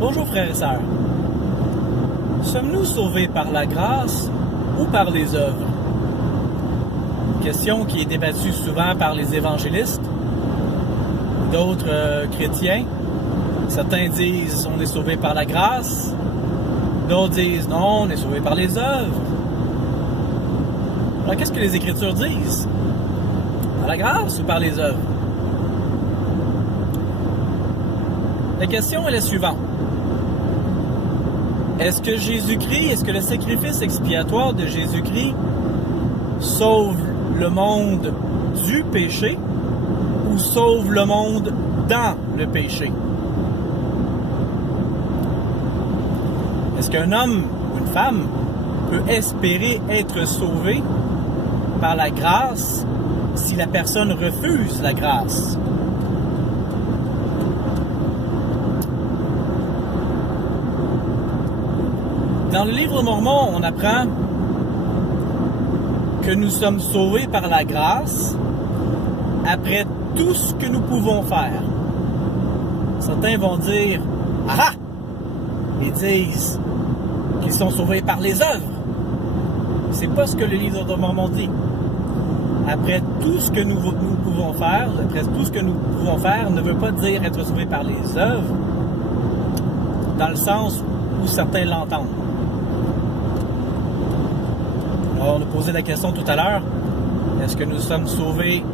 Bonjour frères et sœurs. Sommes-nous sauvés par la grâce ou par les œuvres? Question qui est débattue souvent par les évangélistes, d'autres chrétiens. Certains disent on est sauvé par la grâce, d'autres disent non, on est sauvé par les œuvres. Alors qu'est-ce que les Écritures disent? Par la grâce ou par les œuvres? La question est la suivante. Est-ce que Jésus-Christ, est-ce que le sacrifice expiatoire de Jésus-Christ sauve le monde du péché ou sauve le monde dans le péché? Est-ce qu'un homme ou une femme peut espérer être sauvé par la grâce si la personne refuse la grâce? Dans le livre de Mormon, on apprend que nous sommes sauvés par la grâce après tout ce que nous pouvons faire. Certains vont dire « Ah! » Ils disent qu'ils sont sauvés par les œuvres. C'est pas ce que le livre de Mormon dit. Après tout ce que nous pouvons faire, après tout ce que nous pouvons faire ne veut pas dire être sauvés par les œuvres, dans le sens où certains l'entendent. Alors, on a posé la question tout à l'heure, est-ce que nous sommes sauvés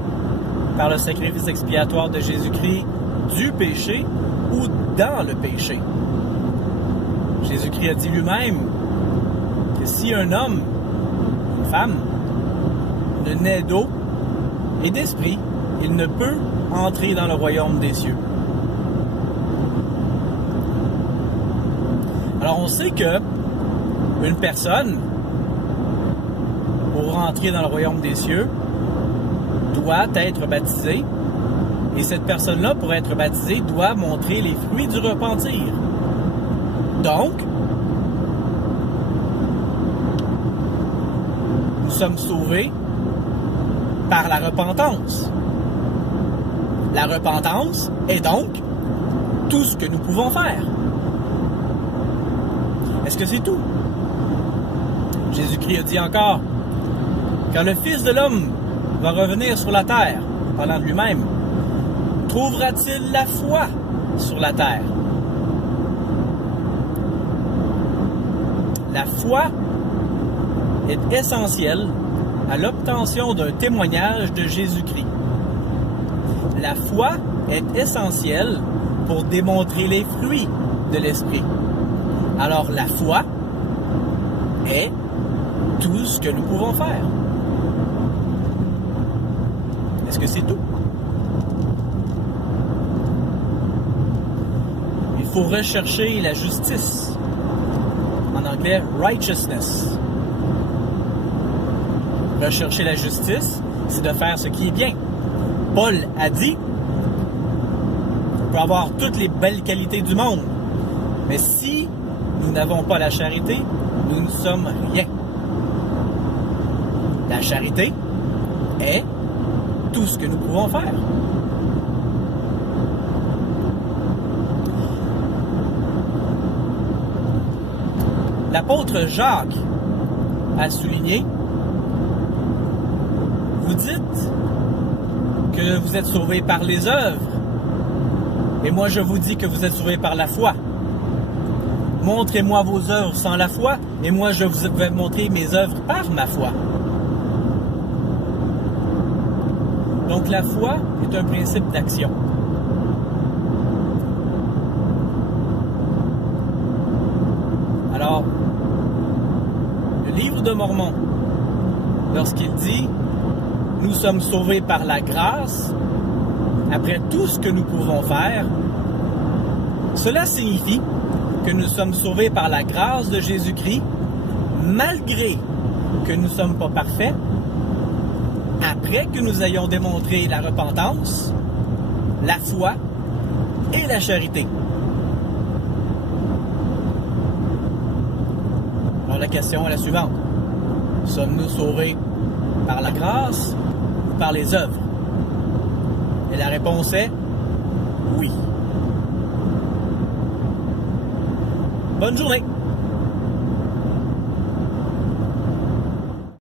par le sacrifice expiatoire de Jésus-Christ du péché ou dans le péché? Jésus-Christ a dit lui-même que si un homme, une femme, ne naît d'eau et d'esprit, il ne peut entrer dans le royaume des cieux. Alors on sait que une personne, pour rentrer dans le royaume des cieux, doit être baptisée, et cette personne-là, pour être baptisée, doit montrer les fruits du repentir. Donc, nous sommes sauvés par la repentance. La repentance est donc tout ce que nous pouvons faire. Est-ce que c'est tout? Jésus-Christ a dit encore, quand le Fils de l'homme va revenir sur la terre, parlant de lui-même, trouvera-t-il la foi sur la terre? La foi est essentielle à l'obtention d'un témoignage de Jésus-Christ. La foi est essentielle pour démontrer les fruits de l'Esprit. Alors la foi est tout ce que nous pouvons faire. Est-ce que c'est tout? Il faut rechercher la justice. En anglais, righteousness. Rechercher la justice, c'est de faire ce qui est bien. Paul a dit, on peut avoir toutes les belles qualités du monde, mais si nous n'avons pas la charité, nous ne sommes rien. La charité est tout ce que nous pouvons faire. L'apôtre Jacques a souligné, vous dites que vous êtes sauvés par les œuvres, et moi je vous dis que vous êtes sauvés par la foi. Montrez-moi vos œuvres sans la foi, et moi je vous vais montrer mes œuvres par ma foi. Donc la foi est un principe d'action. Alors, le livre de Mormon, lorsqu'il dit « Nous sommes sauvés par la grâce », après tout ce que nous pouvons faire, cela signifie que nous sommes sauvés par la grâce de Jésus-Christ, malgré que nous ne sommes pas parfaits, après que nous ayons démontré la repentance, la foi et la charité. Alors la question est la suivante. Sommes-nous sauvés par la grâce ou par les œuvres? Et la réponse est oui. Bonne journée!